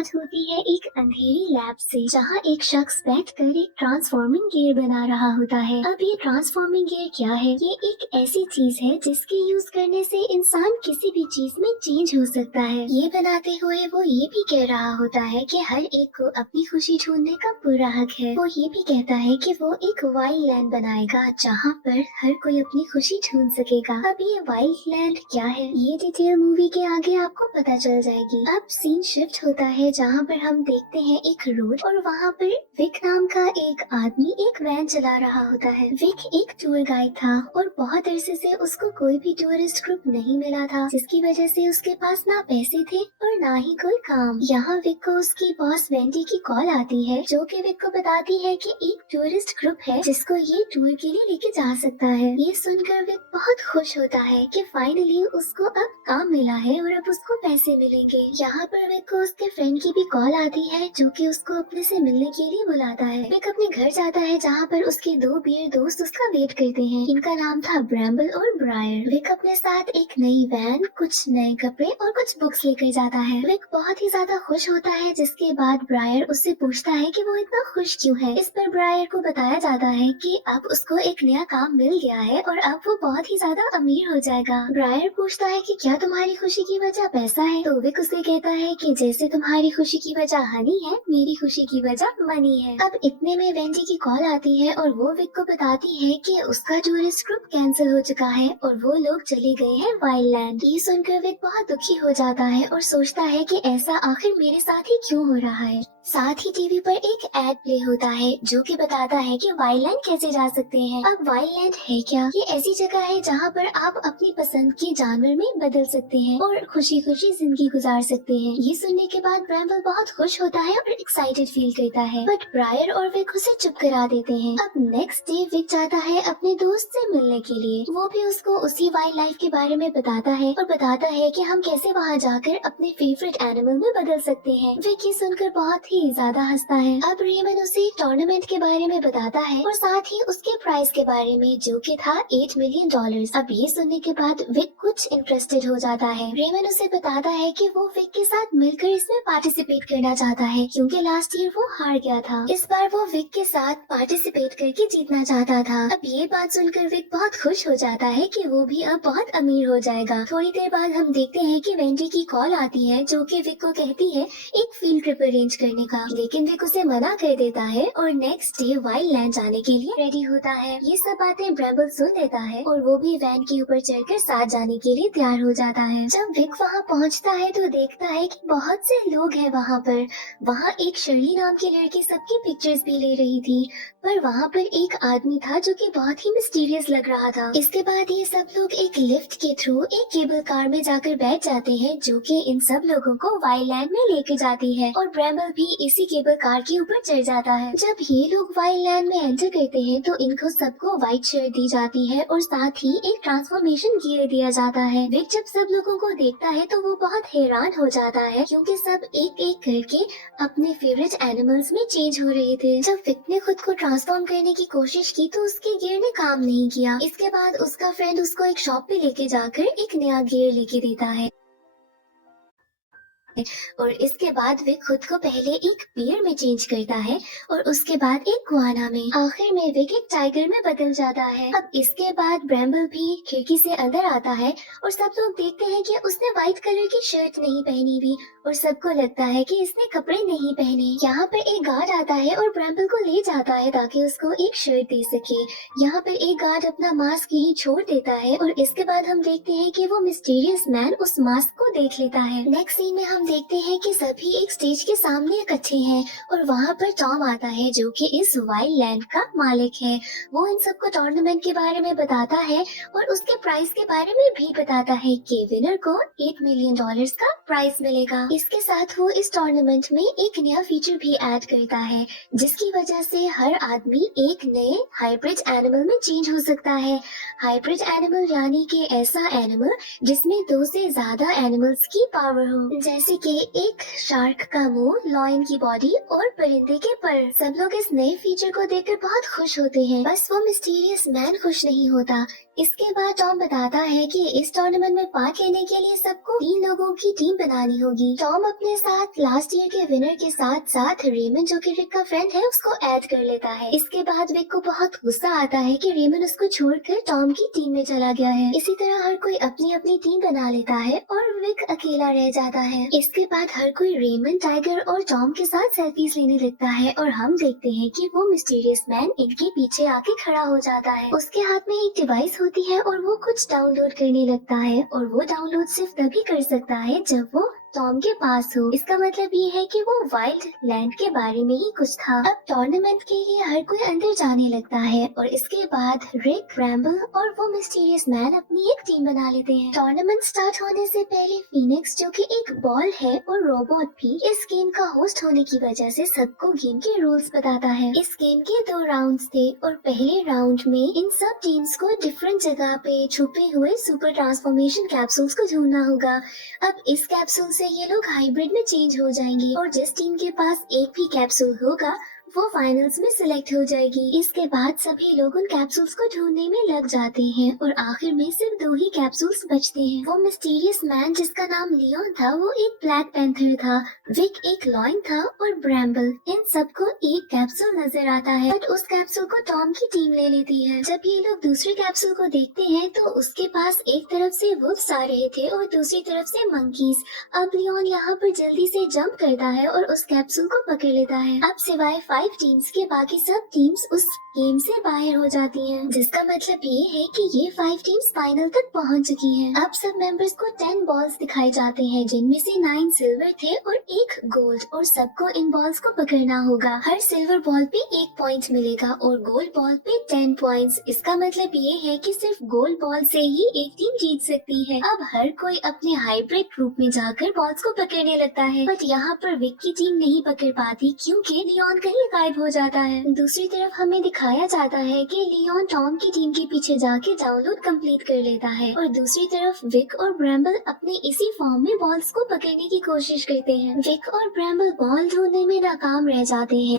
शुरुआत होती है एक अंधेरी लैब से, जहां एक शख्स बैठकर एक ट्रांसफॉर्मिंग गियर बना रहा होता है। अब ये ट्रांसफॉर्मिंग गियर क्या है? ये एक ऐसी चीज है जिसके यूज करने से इंसान किसी भी चीज में चेंज हो सकता है। ये बनाते हुए वो ये भी कह रहा होता है कि हर एक को अपनी खुशी ढूंढने का पूरा हक है। वो ये भी कहता है कि वो एक वाइल्ड लैंड बनाएगा जहाँ पर हर कोई अपनी खुशी ढूंढ सकेगा। अब ये वाइल्ड लैंड क्या है, ये डिटेल मूवी के आगे आपको पता चल जाएगी। अब सीन शिफ्ट होता है जहाँ पर हम देखते हैं एक रोड, और वहाँ पर विक नाम का एक आदमी एक वैन चला रहा होता है। विक एक टूर गाइड था और बहुत अरसे से उसको कोई भी टूरिस्ट ग्रुप नहीं मिला था, जिसकी वजह से उसके पास ना पैसे थे और ना ही कोई काम। यहाँ विक को उसकी बॉस वेंडी की कॉल आती है, जो कि विक को बताती है कि एक टूरिस्ट ग्रुप है जिसको ये टूर के लिए लेके जा सकता है। ये सुनकर विक बहुत खुश होता है कि फाइनली उसको अब काम मिला है और अब उसको पैसे मिलेंगे। यहाँ पर विक को उसके फ्रेंड की भी कॉल आती है, जो कि उसको अपने से मिलने के लिए बुलाता है। विक अपने घर जाता है जहाँ पर उसके दो बियर दोस्त उसका वेट करते हैं। इनका नाम था ब्रैम्बल और ब्रायर। विक अपने साथ एक नई वैन, कुछ नए कपड़े और कुछ बुक्स लेकर जाता है। विक बहुत ही ज्यादा खुश होता है, जिसके बाद ब्रायर उससे पूछता है कि वो इतना खुश क्यों है। इस पर ब्रायर को बताया जाता है कि अब उसको एक नया काम मिल गया है और अब वो बहुत ही ज्यादा अमीर हो जाएगा। ब्रायर पूछता है कि क्या तुम्हारी खुशी की वजह पैसा है? तो विक उसे कहता है कि जैसे तुम्हारी खुशी की वजह हनी है, मेरी खुशी की वजह मनी है। अब इतने में वेंडी की कॉल आती है और वो विक को बताती है कि उसका टूरिस्ट ग्रुप कैंसिल हो चुका है और वो लोग चले गए हैं वाइल्ड लैंड। ये सुनकर विक बहुत दुखी हो जाता है और सोचता है कि ऐसा आखिर मेरे साथ ही क्यों हो रहा है। साथ ही टीवी पर एक एड प्ले होता है जो कि बताता है कि वाइल्ड लैंड कैसे जा सकते हैं। अब वाइल्ड लैंड है क्या? ये ऐसी जगह है जहाँ पर आप अपनी पसंद के जानवर में बदल सकते हैं और खुशी खुशी जिंदगी गुजार सकते हैं। ये सुनने के बाद ब्रैम्बल बहुत खुश होता है और एक्साइटेड फील करता है, बट ब्रायर और विक उसे चुप करा देते हैं। अब नेक्स्ट डे विक जाता है अपने दोस्त से मिलने के लिए। वो भी उसको उसी वाइल्ड लाइफ के बारे में बताता है और बताता है कि हम कैसे वहाँ जाकर अपने फेवरेट एनिमल में बदल सकते हैं। विक ये सुनकर बहुत ही ज्यादा हंसता है। अब रेमन उसे एक टूर्नामेंट के बारे में बताता है और साथ ही उसके प्राइस के बारे में, जो कि था $8 मिलियन। अब ये सुनने के बाद विक कुछ इंटरेस्टेड हो जाता है। रेमन उसे बताता है कि वो विक के साथ मिलकर इसमें पार्टिसिपेट करना चाहता है, क्योंकि लास्ट ईयर वो हार गया था। इस बार वो विक के साथ पार्टिसिपेट करके जीतना चाहता था। अब ये बात सुनकर विक बहुत खुश हो जाता है कि वो भी अब बहुत अमीर हो जाएगा। थोड़ी देर बाद हम देखते हैं कि वेंडी की कॉल आती है, जो कि विक को कहती है एक फील्ड ट्रिप अरेंज करने का, लेकिन विक उसे मना कर देता है और नेक्स्ट डे वाइल्ड लैंड जाने के लिए रेडी होता है। ये सब बातें ब्रैम्बल सुन लेता है और वो भी वैन के ऊपर चढ़कर साथ जाने के लिए तैयार हो जाता है। जब विक वहाँ पहुँचता है तो देखता है कि बहुत से लोग हैं वहाँ पर। वहाँ एक शर्ली नाम की लड़की सबकी पिक्चर्स भी ले रही थी, पर वहाँ पर एक आदमी था जो कि बहुत ही मिस्टीरियस लग रहा था। इसके बाद ये सब लोग एक लिफ्ट के थ्रू एक केबल कार में जाकर बैठ जाते हैं, जो कि इन सब लोगों को वाइल्ड लैंड में लेके जाती है, और ब्रैम्बल भी इसी केबल कार के ऊपर चढ़ जाता है। जब ये लोग वाइल्ड लैंड में एंटर करते हैं तो इनको सबको व्हाइट शर्ट दी जाती है और साथ ही एक ट्रांसफॉर्मेशन गियर दिया जाता है। विक जब सब लोगों को देखता है तो वो बहुत हैरान हो जाता है, क्योंकि सब एक एक करके अपने फेवरेट एनिमल्स में चेंज हो रहे थे। जब विक ने खुद को ट्रांसफॉर्म करने की कोशिश की तो उसके गियर ने काम नहीं किया। इसके बाद उसका फ्रेंड उसको एक शॉप पे लेके जाकर एक नया गियर लेके देता है, और इसके बाद विक खुद को पहले एक बियर में चेंज करता है और उसके बाद एक गुआना में। आखिर में विक एक टाइगर में बदल जाता है। अब इसके बाद ब्रैम्बल भी खिड़की से अंदर आता है और सब लोग देखते हैं कि उसने व्हाइट कलर की शर्ट नहीं पहनी हुई, और सबको लगता है कि इसने कपड़े नहीं पहने। यहाँ पर एक गार्ड आता है और ब्रैम्बल को ले जाता है ताकि उसको एक शर्ट दे सके। यहाँ पर एक गार्ड अपना मास्क यहीं छोड़ देता है और इसके बाद हम देखते हैं कि वो मिस्टीरियस मैन उस मास्क को देख लेता है। नेक्स्ट सीन में हम देखते हैं कि सभी एक स्टेज के सामने इकट्ठे हैं और वहाँ पर टॉम आता है, जो कि इस वाइल्ड लैंड का मालिक है। वो इन सबको टूर्नामेंट के बारे में बताता है और उसके प्राइस के बारे में भी बताता है कि विनर को $8 मिलियन का प्राइस मिलेगा। इसके साथ वो इस टूर्नामेंट में एक नया फीचर भी ऐड करता है, जिसकी वजह से हर आदमी एक नए हाइब्रिड एनिमल में चेंज हो सकता है। हाइब्रिड एनिमल यानी कि ऐसा एनिमल जिसमें 2 से ज्यादा एनिमल्स की पावर हो। जैसे जैसे कि एक शार्क का मुंह, लॉयन की बॉडी और परिंदे के पर। सब लोग इस नए फीचर को देखकर बहुत खुश होते हैं, बस वो मिस्टीरियस मैन खुश नहीं होता। इसके बाद टॉम बताता है कि इस टूर्नामेंट में पार्ट लेने के लिए सबको 3 लोगों की टीम बनानी होगी। टॉम अपने साथ लास्ट ईयर के विनर के साथ साथ रेमन, जो कि रिक का फ्रेंड है, उसको ऐड कर लेता है। इसके बाद विक को बहुत गुस्सा आता है कि रेमन उसको छोड़कर टॉम की टीम में चला गया है। इसी तरह हर कोई अपनी अपनी टीम बना लेता है और विक अकेला रह जाता है। इसके बाद हर कोई रेमन, टाइगर और टॉम के साथ सेल्फीज लेने लगता है और हम देखते हैं कि वो मिस्टीरियस मैन इनके पीछे आके खड़ा हो जाता है। उसके हाथ में एक डिवाइस होती है और वो कुछ डाउनलोड करने लगता है और वो डाउनलोड सिर्फ तभी कर सकता है जब वो टॉम के पास हो। इसका मतलब ये है कि वो वाइल्ड लैंड के बारे में ही कुछ था। अब टूर्नामेंट के लिए हर कोई अंदर जाने लगता है और इसके बाद रिक, रैम्बल और वो मिस्टीरियस मैन अपनी एक टीम बना लेते हैं। टूर्नामेंट स्टार्ट होने से पहले फीनिक्स, जो कि एक बॉल है और रोबोट भी, इस गेम का होस्ट होने की वजह से सबको गेम के रूल्स बताता है। इस गेम के 2 राउंड्स थे और पहले राउंड में इन सब टीम्स को डिफरेंट जगह पे छुपे हुए सुपर ट्रांसफॉर्मेशन कैप्सूल्स को ढूंढना होगा। अब इस कैप्सूल से ये लोग हाइब्रिड में चेंज हो जाएंगे और जिस टीम के पास एक भी कैप्सूल होगा वो फाइनल्स में सिलेक्ट हो जाएगी। इसके बाद सभी लोग उन कैप्सूल्स को ढूंढने में लग जाते हैं और आखिर में सिर्फ 2 ही कैप्सूल्स बचते हैं। वो मिस्टीरियस मैन जिसका नाम लियोन था, वो एक ब्लैक पैंथर था, विक एक लॉयन था और ब्रैम्बल। इन सबको एक कैप्सूल नजर आता है, बट उस कैप्सूल को टॉम की टीम ले लेती है। जब ये लोग दूसरे कैप्सूल को देखते हैं तो उसके पास एक तरफ से वुल्फ्स आ रहे थे और दूसरी तरफ से मंकीज। अब लियोन यहाँ पर जल्दी से जंप करता है और उस कैप्सूल को पकड़ लेता है। अब सिवाय 5 टीम्स के बाकी सब टीम्स उस गेम से बाहर हो जाती हैं, जिसका मतलब ये है कि ये 5 टीम्स फाइनल तक पहुंच चुकी हैं। अब सब मेंबर्स को 10 बॉल्स दिखाए जाते हैं, जिनमें से 9 सिल्वर थे और 1 गोल्ड, और सबको इन बॉल्स को पकड़ना होगा। हर सिल्वर बॉल पे 1 पॉइंट मिलेगा और गोल्ड बॉल पे 10 पॉइंट्स। इसका मतलब ये है कि सिर्फ गोल्ड बॉल से ही एक टीम जीत सकती है। अब हर कोई अपने हाइब्रिड ग्रुप में जाकर बॉल्स को पकड़ने लगता है, बट यहाँ पर विक की टीम नहीं पकड़ पाती क्योंकि लियोन कहीं गायब हो जाता है। दूसरी तरफ हमें दिखाया जाता है कि लियोन टॉम की टीम के पीछे जाके डाउनलोड कंप्लीट कर लेता है और दूसरी तरफ विक और ब्रैम्बल अपने इसी फॉर्म में बॉल्स को पकड़ने की कोशिश करते हैं। विक और ब्रैम्बल बॉल ढूंढने में नाकाम रह जाते हैं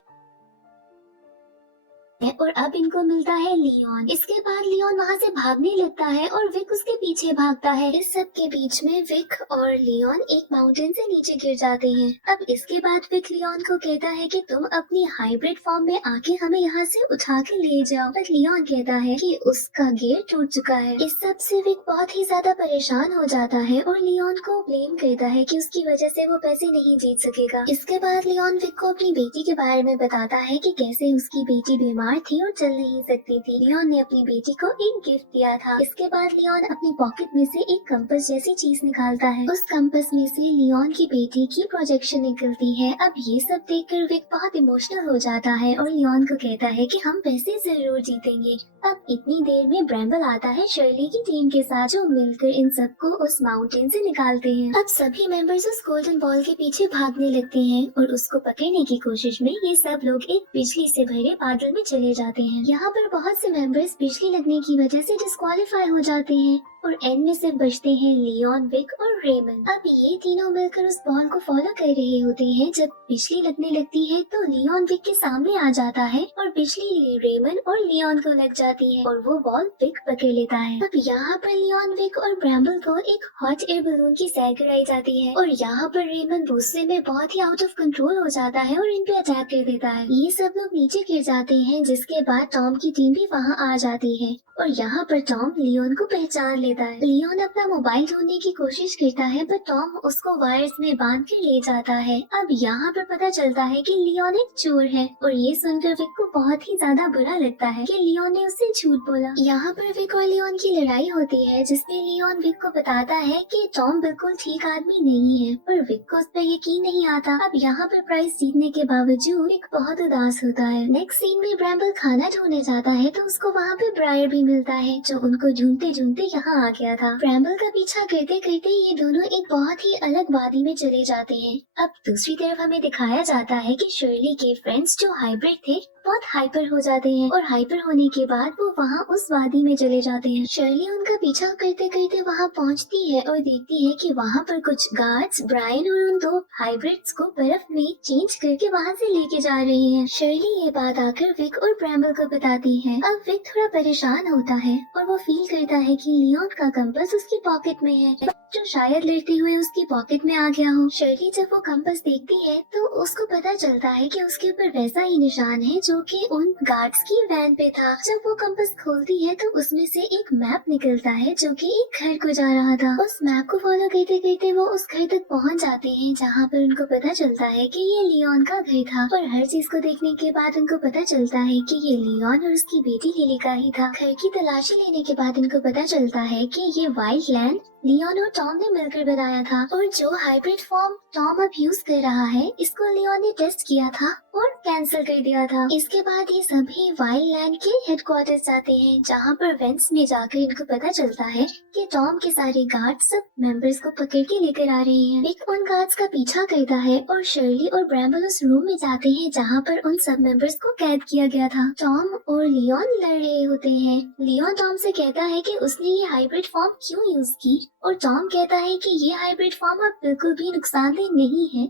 और अब इनको मिलता है लियोन। इसके बाद लियोन वहाँ से भागने लगता है और विक उसके पीछे भागता है। इस सब के बीच में विक और लियोन एक माउंटेन से नीचे गिर जाते हैं। अब इसके बाद विक लियोन को कहता है कि तुम अपनी हाइब्रिड फॉर्म में आके हमें यहाँ से उठा के ले जाओ, बट लियोन कहता है कि उसका गियर टूट चुका है। इस सब से विक बहुत ही ज्यादा परेशान हो जाता है और लियोन को ब्लेम करता है कि उसकी वजह से वो पैसे नहीं जीत सकेगा। इसके बाद लियोन विक को अपनी बेटी के बारे में बताता है कि कैसे उसकी बेटी बीमार थी और चल नहीं सकती थी। लियोन ने अपनी बेटी को एक गिफ्ट दिया था। इसके बाद लियोन अपनी पॉकेट में से एक कंपास जैसी चीज निकालता है। उस कंपास में से लियोन की बेटी की प्रोजेक्शन निकलती है। अब ये सब देखकर विक बहुत इमोशनल हो जाता है और लियोन को कहता है कि हम पैसे जरूर जीतेंगे। अब इतनी देर में ब्रैम्बल आता है शर्ली की टीम के साथ, जो मिलकर इन सबको उस माउंटेन से निकालते हैं। अब सभी मेंबर्स उस गोल्डन बॉल के पीछे भागने लगते हैं और उसको पकड़ने की कोशिश में ये सब लोग एक बिजली से भरे बादल में चले जाते हैं। यहाँ पर बहुत से मेंबर्स बिजली लगने की वजह से डिस्क्वालीफाई हो जाते हैं और एंड में सिर्फ बचते हैं लियोन, विक और रेमन। अब ये तीनों मिलकर उस बॉल को फॉलो कर रहे होते हैं। जब बिजली लगने लगती है तो लियोन विक के सामने आ जाता है और बिजली रेमन और लियोन को लग जाती है और वो बॉल विक पकड़ लेता है। अब यहाँ पर लियोन, विक और ब्रैम्बल को एक हॉट एयर बलून की सैर कराई जाती है और यहाँ पर रेमन गुस्से में बहुत ही आउट ऑफ कंट्रोल हो जाता है और इन पे अटैक कर देता है। ये सब लोग नीचे गिर जाते हैं, जिसके बाद टॉम की टीम भी वहाँ आ जाती है और यहाँ पर टॉम लियोन को पहचान लेता है। लियोन अपना मोबाइल ढूंढने की कोशिश करता है, पर टॉम उसको वायर्स में बांध कर ले जाता है। अब यहाँ पर पता चलता है कि लियोन एक चोर है और ये सुनकर विक को बहुत ही ज्यादा बुरा लगता है कि लियोन ने उससे झूठ बोला। यहाँ पर विक और लियोन की लड़ाई होती है, जिसमें लियोन विक को बताता है कि टॉम बिल्कुल ठीक आदमी नहीं है, पर विक को उस पर यकीन नहीं आता। अब यहाँ पर प्राइज जीतने के बावजूद विक बहुत उदास होता है। नेक्स्ट सीन में ब्रैम्बल खाना ढूंढने जाता है तो उसको वहाँ पे ब्रायर भी मिलता है, जो उनको ढूंढते ढूंढते यहाँ वहाँ आ गया था। ब्रैम्बल का पीछा करते करते ये दोनों एक बहुत ही अलग वादी में चले जाते हैं। अब दूसरी तरफ हमें दिखाया जाता है कि शर्ली के फ्रेंड्स जो हाइब्रिड थे बहुत हाइपर हो जाते हैं और हाइपर होने के बाद वो वहाँ उस वादी में चले जाते हैं। शर्ली उनका पीछा करते करते वहाँ पहुँचती है और देखती है कि वहाँ पर कुछ गार्ड्स ब्रायन और उन दो हाइब्रिड्स को बर्फ में चेंज करके वहाँ से लेके जा रही हैं। शर्ली ये बात आकर विक और ब्रैम्बल को बताती है। अब विक थोड़ा परेशान होता है और वो फील करता है कि लियोन का कंपास उसकी पॉकेट में है, जो शायद लड़ते हुए उसकी पॉकेट में आ गया हो। शर्ली जब वो कंपास देखती है तो उसको पता चलता है कि उसके ऊपर वैसा ही निशान है जो कि उन गार्ड्स की वैन पे था। जब वो कंपास खोलती है तो उसमें से एक मैप निकलता है जो कि एक घर को जा रहा था। उस मैप को फॉलो करते करते वो उस घर तक पहुंच जाते हैं जहाँ पर उनको पता चलता है कि ये लियोन का घर था। और हर चीज को देखने के बाद उनको पता चलता है कि ये लियोन और उसकी बेटी लिली का ही था। घर की तलाशी लेने के बाद इनको पता चलता है कि ये वाइल्ड लैंड लियोन और टॉम ने मिलकर बनाया था और जो हाइब्रिड फॉर्म टॉम अब यूज कर रहा है इसको लियोन ने टेस्ट किया था और कैंसिल कर दिया था। इसके बाद ये सभी वाइल्ड लैंड के हेडक्वार्टर्स जाते हैं जहाँ पर वेंट्स में जाकर इनको पता चलता है कि टॉम के सारे गार्ड्स सब मेंबर्स को पकड़ के लेकर आ रहे हैं। विक उन गार्ड्स का पीछा करता है और शर्ली और ब्रैम्बल उस रूम में जाते हैं जहाँ पर उन सब मेंबर्स को कैद किया गया था। टॉम और लियोन लड़ रहे होते हैं। लियोन टॉम से कहता है कि उसने ये हाइब्रिड फॉर्म क्यों यूज की और टॉम कहता है कि ये हाइब्रिड फॉर्म अब बिल्कुल भी नुकसानदेह नहीं है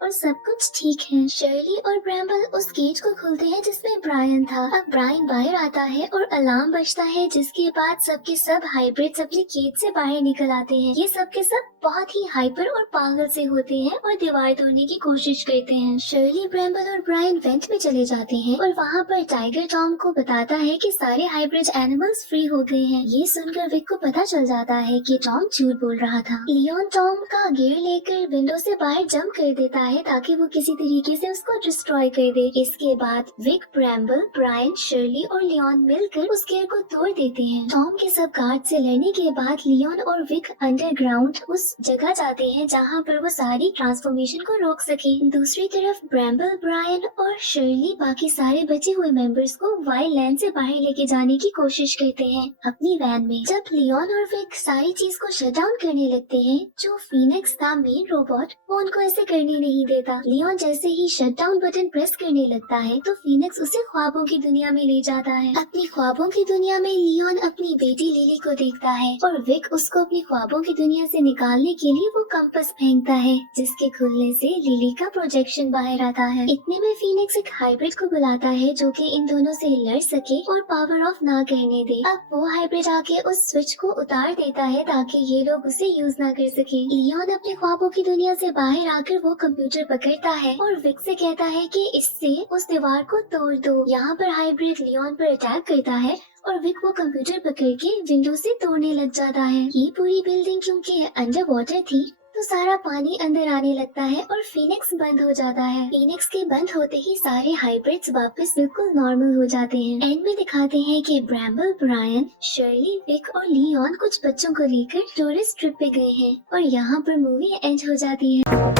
और सब कुछ ठीक है। शर्ली और ब्रैम्बल उस केज को खोलते हैं जिसमें ब्रायन था। अब ब्रायन बाहर आता है और अलार्म बजता है जिसके बाद सबके सब हाइब्रिड्स अपने केज से बाहर निकल आते हैं। ये सब के सब बहुत ही हाइपर और पागल से होते हैं और दीवार तोड़ने की कोशिश करते हैं। शर्ली ब्रैम्बल और ब्रायन वेंट में चले जाते हैं और वहाँ पर टाइगर टॉम को बताता है कि सारे हाइब्रिड एनिमल्स फ्री हो गए हैं। ये सुनकर विक को पता चल जाता है कि टॉम झूठ बोल रहा था। लियोन टॉम का गियर लेकर विंडो से बाहर जंप कर देता है ताकि वो किसी तरीके से उसको डिस्ट्रॉय कर दे। इसके बाद विक, ब्रैम्बल, ब्रायन, शर्ली और लियोन मिलकर उस गियर को तोड़ देते हैं। टॉम के सब गार्ड से लड़ने के बाद लियोन और विक अंडरग्राउंड उस जगह जाते हैं जहाँ पर वो सारी ट्रांसफॉर्मेशन को रोक सके। दूसरी तरफ ब्रैम्बल, ब्रायन और शर्ली बाकी सारे बचे हुए मेंबर्स को वाइल्ड लैंड से बाहर लेके जाने की कोशिश करते हैं अपनी वैन में। जब लियोन और विक सारी चीज को शट डाउन करने लगते हैं, जो फीनिक्स था मेन रोबोट वो उनको ऐसे करने नहीं देता। लियोन जैसे ही शट डाउन बटन प्रेस करने लगता है तो फीनिक्स उसे ख्वाबों की दुनिया में ले जाता है। अपनी ख्वाबों की दुनिया में लियोन अपनी बेटी लिली को देखता है और विक उसको अपनी ख्वाबों की दुनिया से निकालने के लिए वो कंपास फेंकता है जिसके खुलने से लिली का प्रोजेक्शन बाहर आता है। इतने में फीनिक्स एक हाइब्रिड को बुलाता है जो कि इन दोनों से लड़ सके और पावर ऑफ ना करने दे। अब वो हाइब्रिड आके उस स्विच को उतार देता है ताकि ये लोग उसे यूज ना कर सके। लियोन अपने ख्वाबों की दुनिया से बाहर आकर वो कंप्यूटर पकड़ता है और विक से कहता है कि इससे उस दीवार को तोड़ दो। यहाँ पर हाइब्रिड लियोन पर अटैक करता है और विक वो कंप्यूटर पकड़ के विंडो से तोड़ने लग जाता है। ये पूरी बिल्डिंग क्योंकि अंडर वाटर थी तो सारा पानी अंदर आने लगता है और फीनिक्स बंद हो जाता है। फीनिक्स के बंद होते ही सारे हाइब्रिड्स वापस बिल्कुल नॉर्मल हो जाते हैं। एंड में दिखाते हैं कि ब्रैम्बल, ब्रायन, शर्ली, विक और लियोन कुछ बच्चों को लेकर टूरिस्ट ट्रिप पे गए हैं और यहाँ पर मूवी एंड हो जाती है।